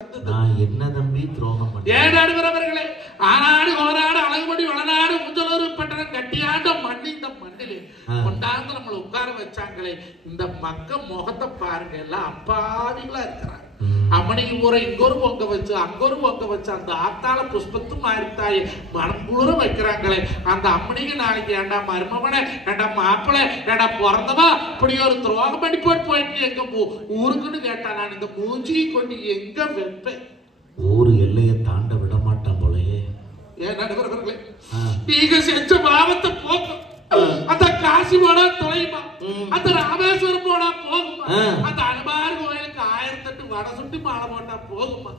நான் என்ன தம்பி துரோகம் பண்ணேன்? ஏடாடுகிறவர்களே, ஆனாடு ஓராடு அழகுபடி வளநாடு முஞ்சலூர் பட்டணம் கட்டியாண்ட மண்ணி இந்த மண்ணிலே கொண்டாந்து நம்மளை உட்கார வச்சாங்களே, இந்த மக்கள் முகத்தை பாருங்க, எல்லாம் அப்பாவிகளா இருக்கிறாங்க. அம்மனிக்கு ஊரை இங்கொரு பொங்க வச்சு அங்கொரு பொங்க வச்சு அந்த ஆத்தால புஷ்பத்து மாறித்தாய் மனம் குளிர வைக்கிறாங்களே, அந்த அம்மனிக்கு நாளைக்கு ஏண்டா மருமவனே, ஏண்டா மாப்பிள்ளை, ஏண்டா பிறந்தவா இப்படி ஒரு துரோகம் பண்ணி போயிட்டு எங்க ஊருக்குன்னு கேட்டா, நான் இந்த மூஞ்சியை கொண்டு எங்க வைப்பேன்? ஊரு எல்லையை தாண்ட விட மாட்டான் போலயே. ஏன் நடுவர்களே, நீங்க செஞ்ச பாவத்தை போக்கும், அந்த காசி போனா தொலைமா, அந்த ராமேஸ்வரம் போனா போகுமா, அந்த அனுமார் கோயிலுக்கு 1008 வடை சுட்டி மாலை போட்டா போகுமா,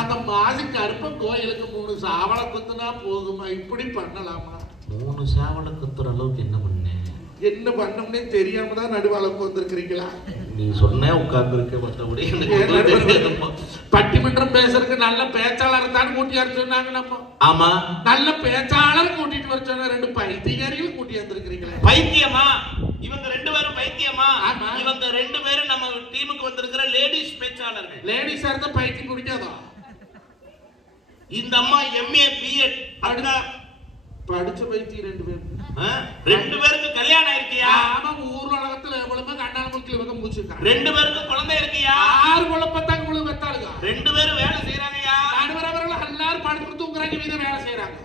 அந்த மாசி கருப்பன் கோயிலுக்கு 3 சாவளை குத்துனா போகுமா? இப்படி பண்ணலாமா? 3 சாவளை குத்துற அளவுக்கு என்ன பண்ணேன்? என்ன பண்ணோம்னே தெரியாம தான் நடுவாளக்கு வந்திருக்கிறீங்களா? நீ சொன்ன உட்கார்ந்துருக்க, மற்றபடி பட்டிமன்றம் பேசுறதுக்கு நல்ல பேச்சாளர் தான் கூட்டியாரு சொன்னாங்க. நம்ம ஆமா, நல்ல பேச்சாளர் கூட்டிட்டு வர சொன்ன 2 பைத்தியக்காரிகள் கூட்டி வந்திருக்கிறீங்களா? பைத்தியமா? இவங்க 2 பேரும் பைத்தியமா? ஆமா. இவங்க 2 பேரும் நம்ம டீமுக்கு வந்திருக்கிற லேடிஸ் பேச்சாளர்கள். லேடிஸா இருந்தா பைத்தியம் பிடிக்காதா? இந்த அம்மா MA BEd படிச்ச பைத்தியம் 2 பேரும். 2 பேருக்கு கல்யாணம் இருக்கியா? ஆமா, ஊர் உலகத்துல எவ்வளவு கண்ணால் முக்கில வந்து முடிச்சிருக்காங்க. 2 பேருக்கு குழந்தை இருக்கியா? 6 குழப்பத்தாங்க இவ்வளவு வெத்தாளுங்க. 2 பேரும் வேலை செய்யறாங்கயா? நடுவரவர்கள் எல்லாரும் படுத்து தூங்குறாங்க, வீத வேலை செய்யறாங்க.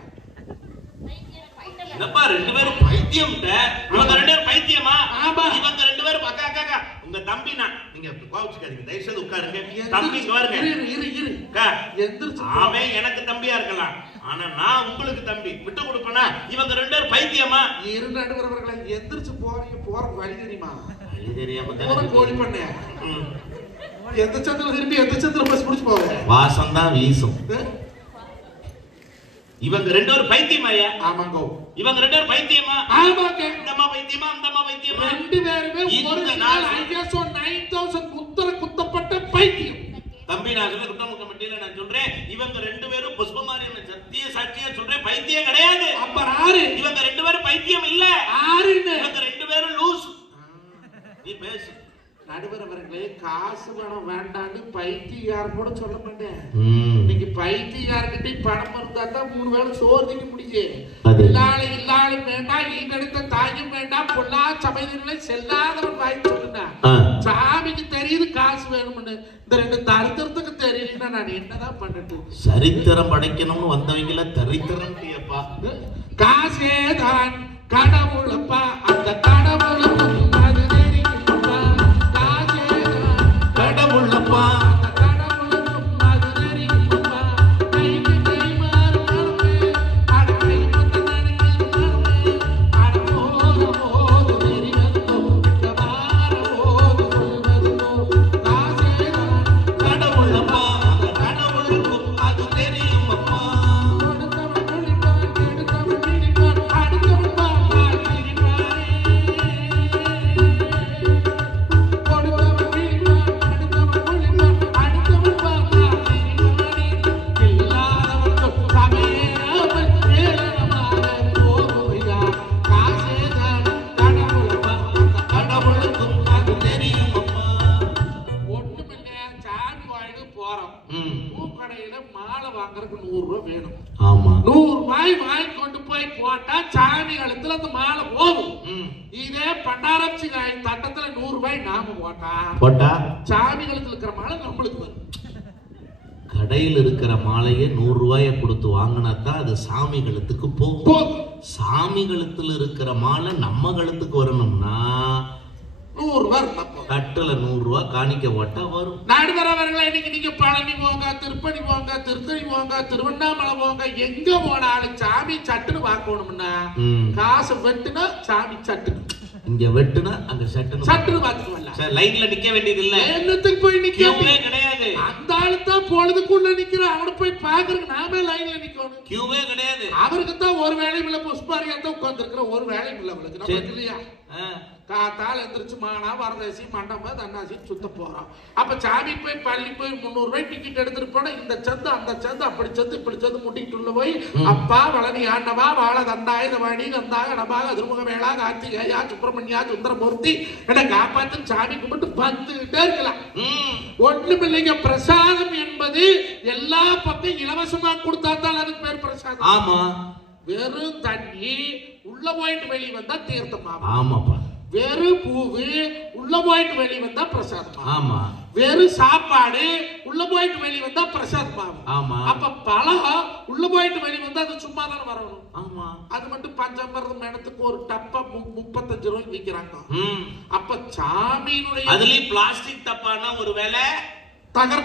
என்னப்பா 2 பேரும் பைத்தியம்? இவங்க 2 பேரும் பைத்தியமா? ஆமா. இவங்க 2 பேரும் அக்கா அக்கா உங்க தம்பி நான், நீங்க கோவிச்சுக்காதீங்க, தயவு செய்து உட்காருங்க. தம்பி பாருங்க, எந்திரிச்சு. அவன் எனக்கு தம்பியா இருக்கலாம், ஆனா நான் உங்களுக்கு தம்பி, விட்டு கொடுப்பனா? இவங்க 2 பேரும் பைத்தியமா? இரு நடுவரவர்களை எந்திரிச்சு போறீங்க, போற வழி தெரியுமா? வழி தெரியாம போற கோழி பண்ண எந்த சந்தில திரும்பி எந்த சந்தில பஸ் பிடிச்சு போவேன், வாசம் தான் வீசும். இவங்க 2 பேரும் பைத்தியமாயா? ஆமாங்க. இவங்க 2 பேரும் பைத்தியமா? ஆமாங்க. இந்த அம்மா பைத்தியமா, அந்த அம்மா பைத்தியமா? 2 பேருமே ஒரு நாள் ISO 9000 குத்தப்பட்ட பைத்தியம். தம்பி நான் சொல்ல குற்றமுக்க மட்டியில நான் சொல்றேன், இவங்க 2 பேரும் புஷ்பமாரியம்மன் சத்திய சாட்சியா சொல்றேன், பைத்தியம் கிடையாது. அப்புறம் ஆறு? இவங்க 2 பேரும் பைத்தியம் இல்ல. ஆறுன்னு இவங்க 2 பேரும் லூஸ். நீ பேசு. நடுவரவர்களே, காசு பணம் வேண்டான்னு பைத்தியார் கூட சொல்ல மாட்டேன். இன்னைக்கு பைத்தியார்கிட்ட பணம் இருந்தா தான் 3 வேளை சோறு திங்க முடியும். இல்லாலும் வேண்டாம், ஈண்டெடுத்த தாயும் வேண்டாம், பொல்லா சபையிலே செல்லாதவன் வாய் சொல்லுங்க. சாமிக்கு தெரியுது காசு வேணும்னு, இந்த 2 தரித்திரத்துக்கு தெரியலன்னா நான் என்னதான் பண்ணட்டு? சரித்திரம் படைக்கணும்னு வந்தவங்கள தரித்திரம் இல்லையப்பா. காசே தான் கடவுளப்பா, அந்த கடவுளுக்கும் அது தெரியும்ப்பா. காசே தான் கடவுளப்பா, அந்த கடவுளுக்கும் அது தெரியும்ப்பா. கைக்கு கை மாறும் மனமே, அட கைப்பட்ட நினைக்கிற மனமே, அட போது தெரிவதும் வார போது கொள்வதும். காசே தான் கடவுளப்பா, அந்த கடவுளுக்கும் அது தெரியும்ப்பா. கொடுத்தவன் குளிப்பான், கெடுத்தவன் பிடிப்பான், அடுத்தவன் பாப்பா கிழிப்பானே. கொடுத்தவன் பிடிப்பான், அடுத்தவன் குளிப்பான், அடுத்தவன் பாப்பா கிழிப்பானே. இல்லாதவன் சமையாமல் ஏளனமாக போகுமையா. காசேதான் கடவுளப்பா, அந்த கடவுளுக்கும் அது தெரியுமப்பா. ஒண்ணுமில்ல, சாமி கோயிலுக்கு போறோம், பூக்கடையில மாலை வாங்குறதுக்கு 100 ரூபாய் வேணும். ஆமா, 100 ரூபாய் வாங்கி கொண்டு போய் போட்டா சாமி கழுத்துல அந்த மாலை போகும். இதே பண்டாரச்சி தட்டத்துல 100 ரூபாய் நாம போட்டா சாமி கழுத்துல இருக்கிற மாலை நம்மளுக்கு வரும். கடையில் இருக்கிற மாலையை 100 ரூபாயை கொடுத்து வாங்கினா தான் அது சாமி கழுத்துக்கு போகும். சாமி கழுத்துல இருக்கிற மாலை நம்ம கழுத்துக்கு வரணும்னா 100 ரூபாய் கட்டுல 100 ரூபாய் காணிக்க போட்டா வரும். நடுவரவர்களை இன்னைக்கு நீங்க பழனி போங்க, திருப்பதி போங்க, திருத்தணி போங்க, திருவண்ணாமலை போங்க, எங்க போனாலும் சாமி சட்டுன்னு பார்க்கணும்னா காசு வெட்டுனா சாமி சட்டுன்னு, இங்க வெட்டுனா அங்க சட்டுன்னு பார்த்துக்கல. லைன்ல நிக்க வேண்டியது இல்ல, என்னத்துக்கு போய் நிக்கவே கிடையாது. அந்த ஆளு தான் பொழுதுக்குள்ள நிக்கிற, அவனை போய் பாக்குறதுக்கு நாமே லைன்ல நிக்கணும். கியூவே கிடையாது. அவருக்கு தான் ஒரு வேலையும் இல்ல, புஷ்பாரியா தான் உட்கார்ந்து இருக்கிற, ஒரு வேலையும் இல்ல அவளுக்கு. நமக்கு இல்லையா? காத்தால் எந்திரிச்சு மானா வரதேசி மண்டபம் தன்னாசி சுத்த போறோம். அப்ப சாமி போய் பள்ளி போய் 300 ரூபாய் டிக்கெட் எடுத்துட்டு போனா இந்த சந்து அந்த சந்து அப்படி சந்து இப்படி சந்து முட்டிட்டு உள்ள போய் அப்பா வளனி ஆண்டவா வாழ தண்டாயுத வாணி கந்தாக இடமாக திருமுக வேளா கார்த்திகேயா சுப்பிரமணியா சுந்தரமூர்த்தி என காப்பாத்து சாமி கும்பிட்டு வந்துகிட்டே இருக்கலாம். ஒண்ணும் இல்லைங்க. பிரசாதம் என்பது எல்லா பக்கம் இலவசமா கொடுத்தா தான் அதுக்கு பேர் பிரசாதம். ஆமா. வெறும் தண்ணி உள்ள போயிட்டு வெளியே வந்தா தீர்த்தமா. ஆமாப்பா. வெறும் பூவு உள்ள போயிட்டு வெளியே வந்தா பிரசாதமா. ஆமா. வெறும் சாப்பாடு உள்ள போயிட்டு வெளியே வந்தா பிரசாதமா. ஆமா. அப்ப பழம் உள்ள போயிட்டு வெளியே வந்தா அது சும்மா தானே வரணும். ஆமா. அது மட்டும் பஞ்சாமிர்தம் மேடத்துக்கு ஒரு டப்பா 35 ரூபாய்க்கு விற்கிறாங்க. அப்ப சாமியினுடைய அதுலயும் பிளாஸ்டிக் டப்பானா ஒரு வேலை, தகர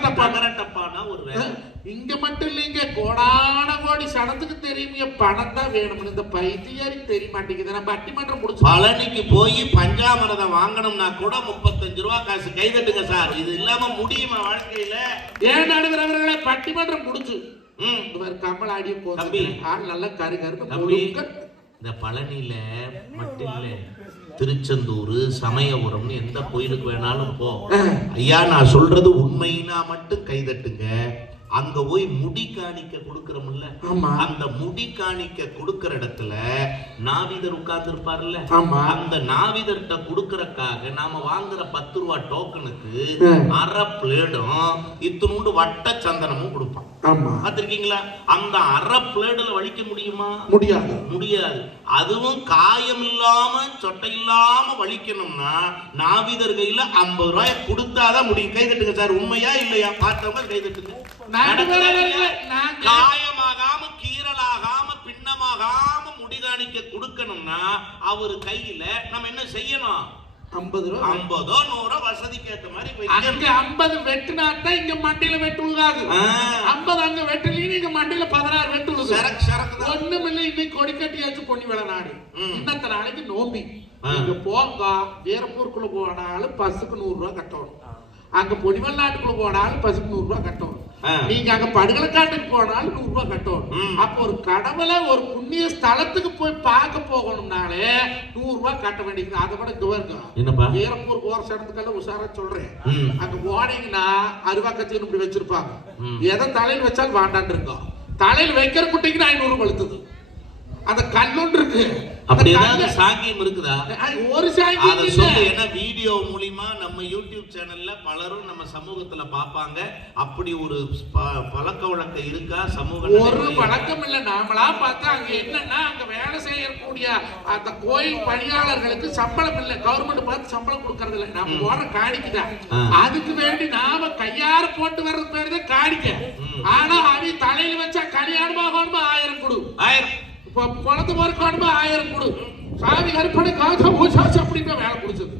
டப்பானா ஒரு வேலை. இங்க மட்டும் இல்லைங்க, கோடான கோடி சடத்துக்கு தெரியுங்க. பணம் தான் வேணும். இந்த பைத்தியாருக்கு தெரிய மாட்டேங்குது. நம்ம பட்டிமன்றம் முடிச்சு பழனிக்கு போய் பஞ்சாமிரதம் வாங்கணும்னா கூட 35 ரூபா காசு கைதட்டுங்க சார். இது இல்லாம முடியுமா வாழ்க்கையில? ஏன் நடுவர் அவர்களை பட்டிமன்றம் முடிச்சு கமல் ஆடிய போது ஆள் நல்லா கரு கரு. இந்த பழனியில மட்டும் இல்ல, திருச்செந்தூர் சமயபுரம் எந்த கோயிலுக்கு வேணாலும் போ, ஐயா நான் சொல்றது உண்மைனா மட்டும் கைதட்டுங்க. அங்க போய் முடி காணிக்க கொடுக்கறோம்ல, அந்த முடி காணிக்க கொடுக்கற இடத்துல நாவிதர் உட்கார்ந்து இருப்பார்ல, அந்த நாவிதர்கிட்ட கொடுக்கறக்காக நாம வாங்குற 10 ரூபா டோக்கனுக்கு அரை பிளேடும் இத்தினூண்டு வட்ட சந்தனமும் கொடுப்பான். பாத்திருக்கீங்களா? அந்த அரை பிளேடுல வலிக்க முடியுமா? முடியாது, முடியாது. அதுவும் காயம் இல்லாம சொட்டை இல்லாம வலிக்கணும்னா நாவிதர் கையில 50 ரூபாய் கொடுத்தாதான் முடியும். கைதட்டுங்க சார். உண்மையா இல்லையா? பார்த்தவங்க கைதட்டுங்க. காயமாகாம கீரலாகாம பின்னமாகாம முடிகாணிக்க கொடுக்கணும்னா அவரு கையில நம்ம என்ன செய்யணும்? 50 ரூபா 50 100 வசதிக்கு ஏத்த மாதிரி. அங்க 50 வெட்டுனாத்தான் இங்க மண்டியில வெட்டு உழுகாது. 50 அங்க வெட்டுலீங்க இங்க மண்டியில 16 வெட்டு உழுகு. ஒண்ணும் இல்லை. இன்னைக்கு கொடி கட்டியாச்சு பொன்னி வேலை நாடு. இன்னத்த நாளைக்கு நோம்பி. இங்க போங்க வீரப்பூருக்குள்ள போனாலும் பஸ்ஸுக்கு 100 ரூபாய் கட்டணும். அங்க பொன்னிவல் நாட்டுக்குள்ள போனாலும் பஸ்ஸுக்கு 100 ரூபாய் கட்டணும். நீங்க அங்க படுகலக்காட்டுக்கு போனாலும் 100 ரூபாய் கட்டணும். அப்ப ஒரு கடவுளை ஒரு புண்ணிய ஸ்தலத்துக்கு போய் பார்க்க போகணும்னாலே 100 ரூபாய் கட்ட வேண்டியது. அதை விட இங்க வருங்க வீரப்பூர் போற இடத்துக்கெல்லாம் உஷாரா சொல்றேன். அங்க போனீங்கன்னா அருவாக்கத்தின்னு இப்படி வச்சிருப்பாங்க. எதை தலையில் வச்சாலும் வாண்டான் இருக்கும். தலையில் வைக்கிற குட்டிக்கு 500 வலுத்துது. அந்த கல்லொன்று இருக்கு. அப்படி ஏதாவது சாங்கியம் இருக்குதா? ஒரு சாங்கியம் அத சொல்லு. ஏன்னா வீடியோ மூலமா நம்ம யூடியூப் சேனல்ல பலரும் நம்ம சமூகத்துல பாப்பாங்க. அப்படி ஒரு பழக்க வழக்கம் இருக்கா சமூக? ஒரு பழக்கம் இல்ல. நாமளா பார்த்தா அங்க என்னன்னா அங்க வேலை செய்யக்கூடிய அந்த கோயில் பணியாளர்களுக்கு சம்பளம் இல்ல. கவர்மெண்ட் பார்த்து சம்பளம் கொடுக்கறது இல்ல. நம்ம போற காணிக்கை அதுக்கு வேண்டி நாம கையார போட்டு வர்றது பேரு தான் காணிக்கை. ஆனா அவ தலையில வச்சா கல்யாணம் ஆகணுமா 1000 கொடு, 1000 குழந்தை போறக்கானுமா 1000 கொடு, சாமி கருப்பணி காசா பூசாச்சு அப்படின்னு வேலை கொடுத்தது.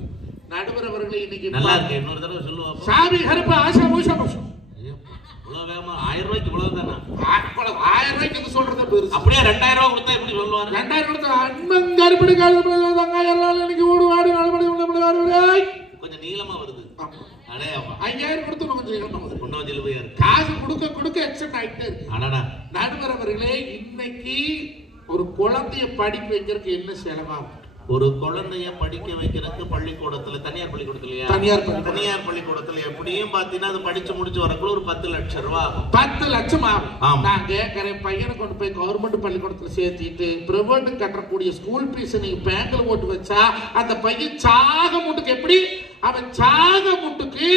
நடுவர் அவர்களே இன்னைக்கு நல்லா இருக்கு. இன்னொரு தடவை சொல்லுவாங்க. சாமி கருப்பு ஆசா பூசா பூசா 1000 ரூபாய்க்கு இவ்வளவுதானா? 1000 ரூபாய்க்கு சொல்றத பெருசு. அப்படியே 2000 ரூபாய் கொடுத்தா எப்படி சொல்லுவாங்க? 2000 கொடுத்தா அண்ணன் கருப்பணி காசா எல்லாம் இன்னைக்கு ஓடுவாடு கொஞ்சம் நீளமா வருது. 5000 கொடுத்து கொஞ்சம் இழுவையா இருக்கு. காசு கொடுக்க கொடுக்க எக்ஸப்ட் ஆயிட்டே இருக்கு. நடுவர் அவர்களே இன்னைக்கு ஒரு குழந்தைய படிக்க வைக்கிறதுக்கு என்ன செலவாகும்? ஒரு குழந்தைய படிக்க வைக்கிறதுக்கு பள்ளிக்கூடத்துல, தனியார் பள்ளிக்கூடத்துலயா? தனியார் பள்ளிக்கூடத்துல எப்படியும் பாத்தீங்கன்னா அது படிச்சு முடிச்சு வரக்குள்ள ஒரு 10 லட்சம் ரூபாய் ஆகும். 10 லட்சம் ஆகும். நான் கேட்கறேன், பையனை கொண்டு போய் கவர்மெண்ட் பள்ளிக்கூடத்துல சேர்த்திட்டு பிரைவேட் கட்டக்கூடிய ஸ்கூல் ஃபீஸ் நீங்க பேங்க்ல போட்டு வச்சா அந்த பையன் சாக முட்டுக்கு எப்படி? அவன் சாக முட்டுக்கு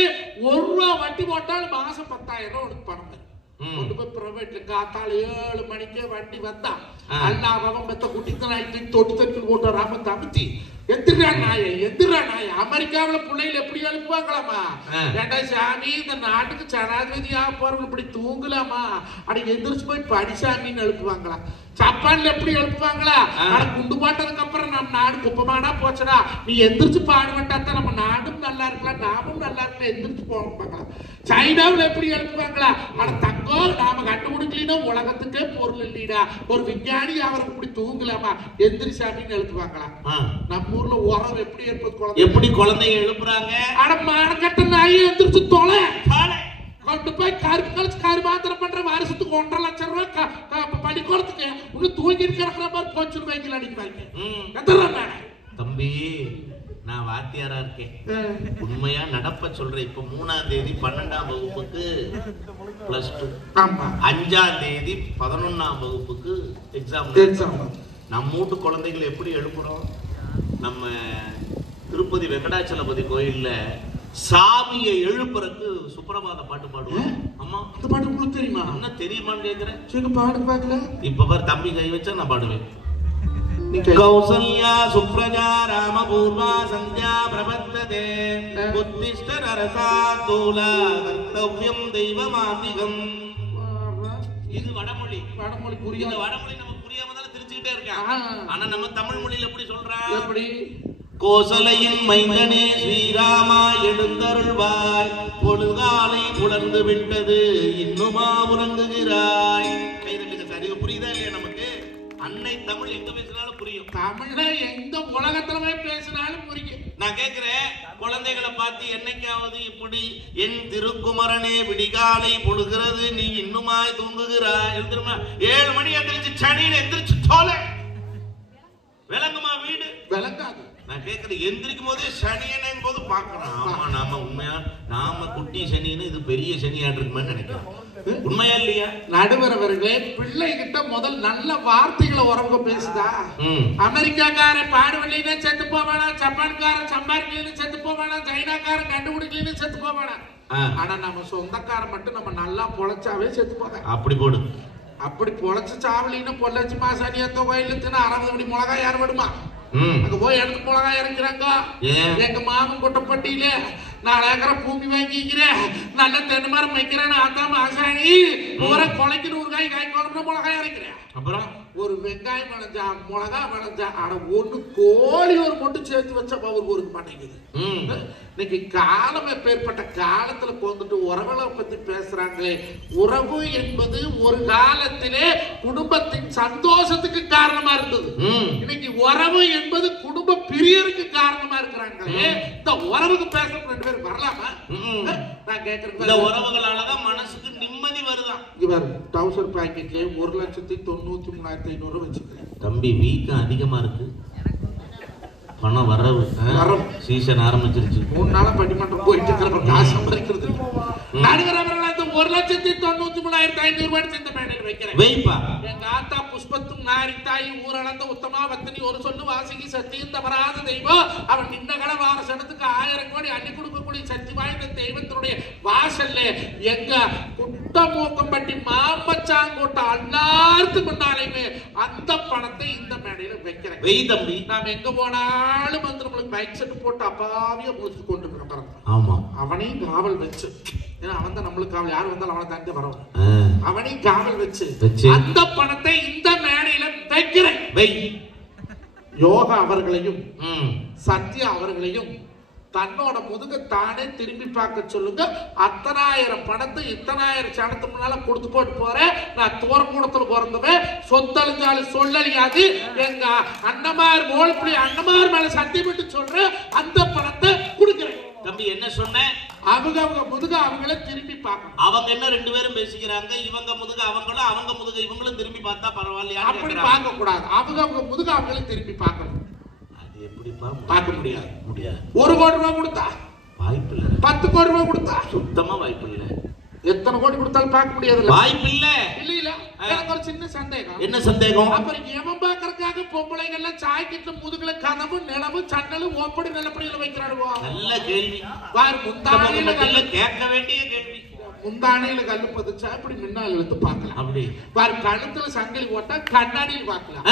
1 ரூபா வட்டி போட்டாலும் மாசம் 10,000 ரூபாய் பணம். கொண்டு போய் பிரைவேட்ல காத்தால 7 மணிக்கே வண்டி வந்தா அல்லா அவன் பெத்த குட்டித்தனாயிட்டு தொட்டி தொட்டி போட்ட ராம தம்பி எந்திரா நாய அமெரிக்காவில பிள்ளைகள் எப்படி எழுப்புவாங்களாமா? ஏண்டா சாமி இந்த நாட்டுக்கு ஜனாதிபதியா போறவங்க இப்படி தூங்கலாமா? அடி எந்திரிச்சு போய் படிசாமின்னு எழுப்புவாங்களா? ஜப்பான்ல எப்படி எழுப்புவாங்களா? குண்டு போட்டதுக்கு அப்புறம் நம்ம நாடு குப்பமானா போச்சடா, நீ எந்திரிச்சு பாடுபட்டாத்தான் நம்ம நாடும் நல்லா இருக்கலாம் நாமும் நல்லா இருக்கலாம் எந்திரிச்சு போவாங்களா? சைனாவில் எப்படி எழுப்புவாங்களா? ஆனா தங்கம் நாம கண்டுபிடிக்கலன்னா உலகத்துக்கே பொருள் இல்லைடா, ஒரு விஞ்ஞானி அவரை இப்படி தூங்கலாமா எந்திரிச்சாமின்னு எழுப்புவாங்களா? நம்ம ஊர்ல உரம் எப்படி எழுப்பது? குழந்தை எப்படி குழந்தைங்க எழுப்புறாங்க? ஆனா மானக்கட்ட நாயை எந்திரிச்சு தொலை கொண்டு போய் கருப்பு கழிச்சு கரு மாத்திரம் பண்ற வருஷத்துக்கு 1.5 லட்சம் ரூபாய் பள்ளிக்கூடத்துக்கு இன்னும் தூங்கி இருக்கிற மாதிரி போச்சு வைக்கல அடிக்கிறாங்க. தம்பி நான் வாத்தியாரா இருக்கேன், உண்மையா நடப்ப சொல்றேன். இப்ப 3ஆம் தேதி 12ஆம் வகுப்புக்கு +2, 5ஆம் தேதி 11ஆம் வகுப்புக்கு எக்ஸாம். நம்ம வீட்டு குழந்தைகள் எப்படி எழுப்புறோம்? நம்ம திருப்பதி வெங்கடாச்சலபதி கோயில்ல சாமியை எழுப்புறதுக்கு சுப்பிரபாத பாட்டு பாடுவோம். அம்மா அந்த பாட்டு உங்களுக்கு தெரியுமா? என்ன தெரியுமான்னு கேக்குறேன். பாடு பாக்கல. இப்ப பாரு, தம்பி கை வச்சா நான் பாடுவேன். கௌசல்யா சுப்ரஜா ராமபூர்வா சந்தியா பிரபத்ததே புத்திஷ்ட நரசார்தூல கர்த்தவ்யம் தெய்வமாதிகம். இது வடமொழி. வடமொழி புரியாத. வடமொழி நமக்கு புரியாம தானே தெரிஞ்சுக்கிட்டே இருக்கேன். ஆனா நம்ம தமிழ் மொழியில எப்படி சொல்றா? எப்படி? கோசலையின் மைந்தனே ஸ்ரீராமா எழுந்தருள்வாய், பொழுதாலை புலர்ந்து விட்டது இன்னுமா உறங்குகிறாய். கைதட்டுங்க சார். இது புரியுதா இல்லையா நமக்கு? அன்னை தமிழ் எங்க பேசினாலும் புரியும். தமிழ்ல எந்த உலகத்துல பேசினாலும் புரியும். நான் கேக்குறேன், குழந்தைகளை பார்த்து என்னைக்காவது இப்படி என் திருக்குமரனே விடிகாலை பொழுகிறது நீ இன்னுமாய் தூங்குகிறாய் எழுதுமா? 7 மணி எந்திரிச்சு சனியில எந்திரிச்சு தோலை விளங்குமா? வீடு விளங்காது. நான் கேட்கிறேன், எந்திரிக்கும் போதே சனியன் போது பாக்குறோம். ஆமா, நாம உண்மையா நாம குட்டி சனின்னு இது பெரிய சனியா இருக்குமான்னு நினைக்கிறோம். உண்மையா இல்லையா? நடுவர் அவர்களே, பிள்ளை கிட்ட முதல் நல்ல வார்த்தைகளை உறவுக பேசுதா? அமெரிக்காக்காரன் பாடுவெளியில செத்து போவானா, ஜப்பான்காரன் சம்பாதிக்கலன்னு செத்து போவானா, சைனாக்காரன் கண்டுபிடிக்கலன்னு செத்து போவானா. ஆனா நம்ம சொந்தக்காரன் மட்டும் நம்ம நல்லா பொழைச்சாவே செத்து போக. அப்படி போடு. அப்படி பொழைச்சு சாவலின்னு பொள்ளாச்சி மாசாணியத்த கோயிலுக்குன்னு 60 அடி மிளகாய் யார் விடுமா? அங்க போய் எடுத்து மிளகாய் இறக்குறாங்க. எங்க மாமன் கொட்டப்பட்டியில 4 ஏக்கரை பூமி வாங்கிக்கிறேன், நல்ல தென்னை மரம் வைக்கிறேன், அதான் மாசாணி ஊரை கொலைக்கு 100 காய் காய் கொண்டு மிளகாய் இறக்கிறேன். அப்புறம் ஒரு வெங்காயம் விளைஞ்சா, மிளகா விளைஞ்சா, ஆனா 1 கோழி ஒரு மட்டும் சேர்த்து வச்சா அவருக்கு ஒரு மாட்டேங்குது. இன்னைக்கு காலம் எப்பேற்பட்ட காலத்துல கொண்டுட்டு உறவுகளை பத்தி பேசுறாங்களே. உறவு என்பது ஒரு காலத்திலே குடும்பத்தின் சந்தோஷத்துக்கு காரணமா இருந்தது. இன்னைக்கு உறவு என்பது குடும்ப பிரியருக்கு காரணமா இருக்கிறாங்களே. இந்த உறவுக்கு பேச 2 பேர் வரலாமா? நான் கேட்கிறேன், இந்த உறவுகளாலதான் மனசுக்கு நிம்மதி வருதான். இவர் டவுசர் பாக்கெட்ல 1,93,500 வச்சுக்கிறேன். தம்பி வீக்கம் அதிகமா இருக்கு, பணம் வரவு சீசன் ஆரம்பிச்சிருச்சு. 3 நாளா பட்டிமன்றம் போயிட்டு இருக்கிற காசு சம்பாதிக்கிறது. நடுவர் அவர்கள் அந்த 1,93,500 சேர்ந்த மேடையில் வைக்கிறேன். வைப்பா. எங்க ஆத்தா புஷ்பத்தும் நாரி தாய் ஊரளந்த உத்தமா வத்தனி ஒரு சொல்லு வாசிக்கு சத்தியம் தவறாத தெய்வம். அவன் நின்ன கட வாரசனத்துக்கு 1000 கோடி அள்ளி கொடுக்கக்கூடிய சக்தி வாய்ந்த தெய்வத்தினுடைய வாசல்ல எங்க குட்டமூக்கம்பட்டி மாமச்சாங்கோட்டை அல்லார்த்து கொண்டாலுமே அந்த பணத்தை இந்த மேடையில வைக்கிறேன். வெய் தம்பி, நாம எங்க போனாலும் வந்து நம்மளுக்கு பைக் செட் போட்டு அப்பாவிய முடிச்சு கொண்டு இருக்கிறோம். ஆமா, அவனையும் காவல் வச்சு, ஏன்னா அவன் தான் நம்மளுக்கு காவல், யாரு வந்தாலும் அவனை தாண்டி வரும். அவனையும் காவல் வச்சு அந்த பணத்தை இந்த மேடையில வைக்கிறேன். யோகா அவர்களையும் சத்யா அவர்களையும் தன்னோட முதுக தானே திரும்பி பார்க்க சொல்லுங்க. 10,000 பணத்தை 10,000 சனத்து முன்னால கொடுத்து போட்டு போறேன். நான் தோரக்கூடத்துல பிறந்தவன், சொத்தழிஞ்சாலும் சொல்லழியாது. எங்க அண்ணமார் மோல்புலி அண்ணமார் மேல சத்தியப்பட்டு சொல்றேன், அந்த பணத்தை கொடுக்கிறேன். தம்பி என்ன சொன்ன? அவங்க முதுக அவங்கள திரும்பி பார்க்கணும். அவங்க என்ன 2 பேரும் பேசிக்கிறாங்க, இவங்க முதுக அவங்களும், அவங்க முதுக இவங்களும் திரும்பி பார்த்தா பரவாயில்லையா? அப்படி பார்க்க கூடாது. அவங்க முதுக அவங்களும் திரும்பி பார்க்கணும். எப்படி பார்க்க முடியாது? 1 கோடி ரூபாய் கொடுத்தா வாய்ப்பு இல்ல. 10 கோடி ரூபாய் கொடுத்தா சுத்தமா வாய்ப்பு இல்ல. எத்தனை கோடி கொடுத்தாலும் பார்க்க முடியாது. வாய்ப்பு இல்ல. இல்ல எனக்கு ஒரு சின்ன சந்தேகம். என்ன சந்தேகம்? அப்புறம் எவன் பார்க்கறதுக்காக பொம்பளைகள் எல்லாம் சாய்க்கிட்டு முதுகுல கதவு நிலவு சன்னலும் ஓப்படி நிலப்படியில வைக்கிறாடுவா? நல்ல கேள்வி. வார் முந்தானையில கேட்க வேண்டிய கேள்வி. முந்தானையில கல்லு பதிச்சா இப்படி முன்னால் எடுத்து பார்க்கலாம். அப்படி பாரு, கழுத்துல சங்கிலி போட்டா கண்ணாடியில் பார்க்கலாம்.